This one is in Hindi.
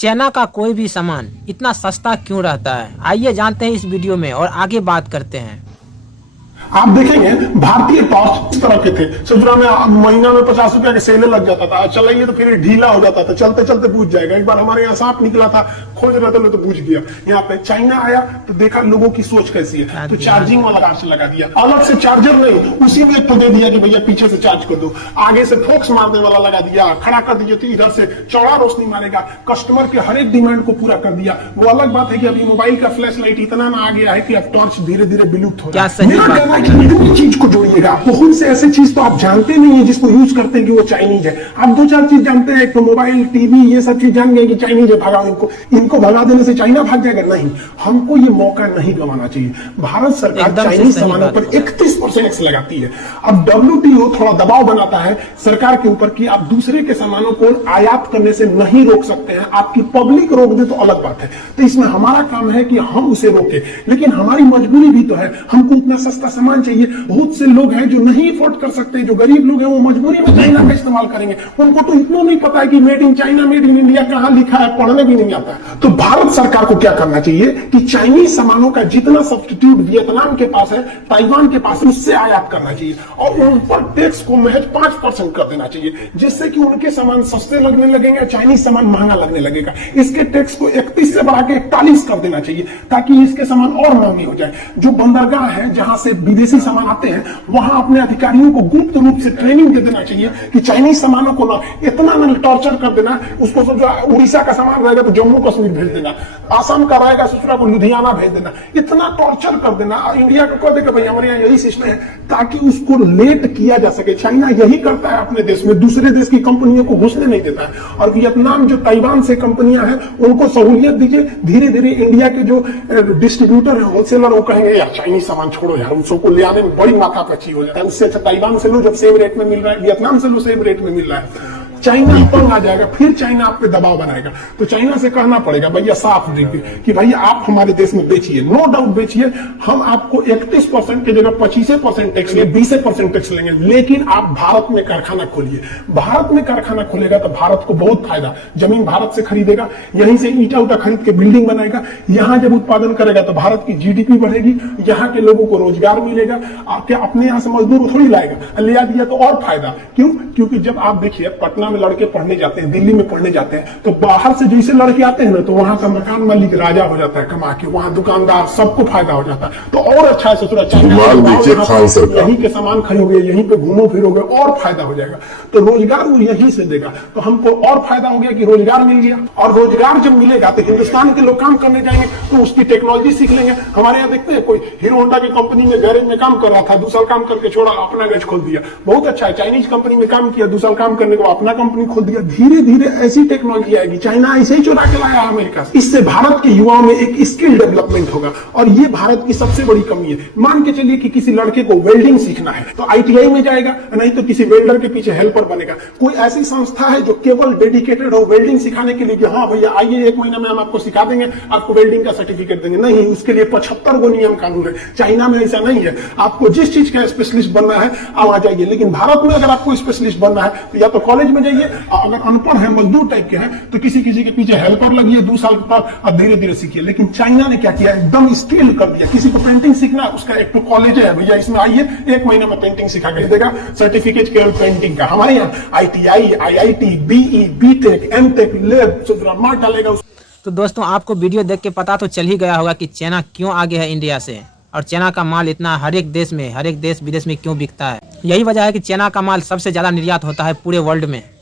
चाइना का कोई भी सामान इतना सस्ता क्यों रहता है, आइए जानते हैं इस वीडियो में और आगे बात करते हैं। आप देखेंगे भारतीय टॉर्च इस तरह के थे। ससुरा में महीना में 50 रुपया के सेल लग जाता था, चलाइए तो फिर ढीला हो जाता था, चलते चलते बुझ जाएगा। एक बार हमारे यहाँ सांप निकला था, खोज रहे थे तो बुझ गया। यहाँ पे चाइना आया तो देखा लोगों की सोच कैसी है, तो चार्जिंग वाला चार्ज लगा दिया, अलग से चार्जर नहीं, उसी में एक तो दे दिया कि भैया पीछे से चार्ज कर दो, आगे से फोक्स मारने वाला लगा दिया, खड़ा कर दीजिए तो इधर से चौड़ा रोशनी मारेगा, कस्टमर के हर एक डिमांड को पूरा कर दिया। वो अलग बात है कि अभी मोबाइल का फ्लैश लाइट इतना ना आ गया है कि अब टॉर्च धीरे धीरे विलुप्त हो रहा है। चीज को जोड़िएगा, बहुत से ऐसे चीज तो आप जानते नहीं है जिसको यूज करते हैं कि वो चाइनीज है। आप दो चार चीज जानते हैं, एक तो मोबाइल, टीवी, ये सब चीज जान गए कि चाइनीज है, भगाओ इनको भगा देने से चाइना भाग जाएगा। नहीं, हमको ये मौका नहीं गंवाना चाहिए। भारत सरकार चाइनीज सामानों पर 31% टैक्स लगाती है। अब WTO थोड़ा दबाव बनाता है सरकार के ऊपर कि आप दूसरे के सामानों को आयात करने से नहीं रोक सकते हैं, आपकी पब्लिक रोक दे तो अलग बात है। तो इसमें हमारा काम है कि हम उसे रोके, लेकिन हमारी मजबूरी भी तो है, हमको उतना सस्ता सामान चाहिए। बहुत से लोग हैं जो नहीं अफोर्ड कर सकते, जो गरीब लोग हैं वो मजबूरी में चाइना का इस्तेमाल करेंगे। उनको तो इतना नहीं पता है कि made in China, made in India कहां लिखा है, पढ़ने भी नहीं आता है। तो भारत सरकार को क्या करना चाहिए कि चाइनीज सामानों का जितना सब्स्टिट्यूट वियतनाम के पास है, ताइवान के पास, उससे आयात करना चाहिए और उन पर टैक्स को महज 5% कर देना चाहिए, जिससे कि उनके सामान सस्ते लगने लगेंगे, चाइनीज सामान महंगा लगने लगेगा। इसके टैक्स को 31 से बढ़ा के 41 कर देना चाहिए ताकि इसके सामान और महंगे हो जाए। जो बंदरगाह है जहां से विदेशी सामान आते हैं, वहां अपने अधिकारियों को गुप्त रूप से ट्रेनिंग दे देना चाहिए कि चाइनीज सामानों को ना इतना ना टॉर्चर कर देना। उसको जो उड़ीसा का सामान रहेगा तो जम्मू कश्मीर भेज देना, आसाम का रहेगा ससुरा को लुधियाना भेज देना, इतना टॉर्चर कर देना। इंडिया को कह देगा भाई हमारे यहाँ यही सिस्टम है, ताकि उसको लेट किया जा सके। चाइना यही करता है अपने देश में, दूसरे देश की कंपनियों को घुसने नहीं देता है। और वियतनाम जो ताइवान से कंपनियां हैं उनको सहूलियत दीजिए। धीरे धीरे इंडिया के जो डिस्ट्रीब्यूटर है, होलसेलर, वो कहेंगे यार चाइनीज सामान छोड़ो यार, उन सबको ले आने में बड़ी माथा पची हो जाता है। उससे अच्छा ताइवान से लो, जब सेम रेट में मिल रहा है, वियतनाम से लो सेम रेट में मिल रहा है। चाइना तंग आ जाएगा, फिर चाइना आप पे दबाव बनाएगा। तो चाइना से कहना पड़ेगा भैया साफ कि भैया आप हमारे देश में बेचिए, नो डाउट बेचिए, हम आपको 31% की जगह 25% टैक्स लेंगे, 20% टैक्स लेंगे, लेकिन आप भारत में कारखाना खोलिए। भारत में कारखाना खोलेगा तो भारत को बहुत फायदा, जमीन भारत से खरीदेगा, यहीं से ईटा उटा खरीद के बिल्डिंग बनाएगा, यहां जब उत्पादन करेगा तो भारत की GDP बढ़ेगी, यहाँ के लोगों को रोजगार मिलेगा। आपके अपने यहाँ से मजदूर थोड़ी लाएगा, ले दिया तो और फायदा। क्यों? क्योंकि जब आप देखिए पटना में लड़के पढ़ने जाते हैं, दिल्ली में पढ़ने जाते हैं, तो बाहर से जैसे लड़के आते हैं ना, तो वहां का मकान मालिक राजा हो जाता है कमा के, वहां दुकानदार, सबको फायदा हो जाता है। तो और अच्छा है ससुरा यहीं के सामान खरीदोगे, यहीं पे घूमो फिरोगे, और फायदा हो जाएगा। तो रोजगार वो यहीं से देगा, तो हमको और फायदा हो गया कि रोजगार मिल गया। और रोजगार जब मिलेगा तो हिंदुस्तान के लोग काम करने जाएंगे, तो उसकी टेक्नोलॉजी सीख लेंगे। हमारे यहाँ देखते हैं कोई हीरो होंडा की कंपनी में गैरेज में काम कर रहा था, 2 साल काम करके छोड़ा, अपना गैरेज खोल दिया, बहुत अच्छा है। चाइनीज कंपनी में काम किया, 2 साल काम करने को अपना कंपनी खोल दिया। धीरे धीरे ऐसी टेक्नोलॉजी आएगी, चाइना ऐसे ही चुरा के लाया अमेरिका से। इससे भारत के युवाओं में एक स्किल डेवलपमेंट होगा, और ये भारत की सबसे बड़ी कमी है। मान के चलिए कि किसी लड़के को वेल्डिंग सीखना है तो ITI में जाएगा, नहीं तो किसी वेल्डर के पीछे हेल्पर बनेगा। कोई ऐसी संस्था है जो केवल डेडिकेटेड हो वेल्डिंग सिखाने के लिए कि हाँ भैया आइए 1 महीना में हम आपको सिखा देंगे, आपको वेल्डिंग का सर्टिफिकेट देंगे? नहीं, उसके लिए 75 गो नियम कानून है। चाइना में ऐसा नहीं है, आपको जिस चीज का स्पेशलिस्ट बनना है आप आ जाइए। लेकिन भारत में अगर आपको स्पेशलिस्ट बनना है तो या तो कॉलेज में जाइए, अगर अनपढ़ है, मजदूर टाइप के हैं, तो किसी के पीछे हेल्पर लगिए 2 साल तक, अब धीरे धीरे सीखिए। लेकिन चाइना ने क्या किया, एकदम स्किल कर दिया। किसी को पेंटिंग सीखना है, उसका एक तो कॉलेज है भैया, इसमें आइए 1 महीना में पेंटिंग सिखा के देगा, सर्टिफिकेट केवल पेंटिंग का। हमारे यहाँ ITI, IIT, BE, BTech, MTech, lab मार डालेगा। तो दोस्तों आपको वीडियो देख के पता तो चल ही गया होगा कि चाइना क्यों आगे है इंडिया से, और चाइना का माल इतना हर एक देश में, हर एक देश विदेश में क्यों बिकता है। यही वजह है कि चाइना का माल सबसे ज्यादा निर्यात होता है पूरे वर्ल्ड में।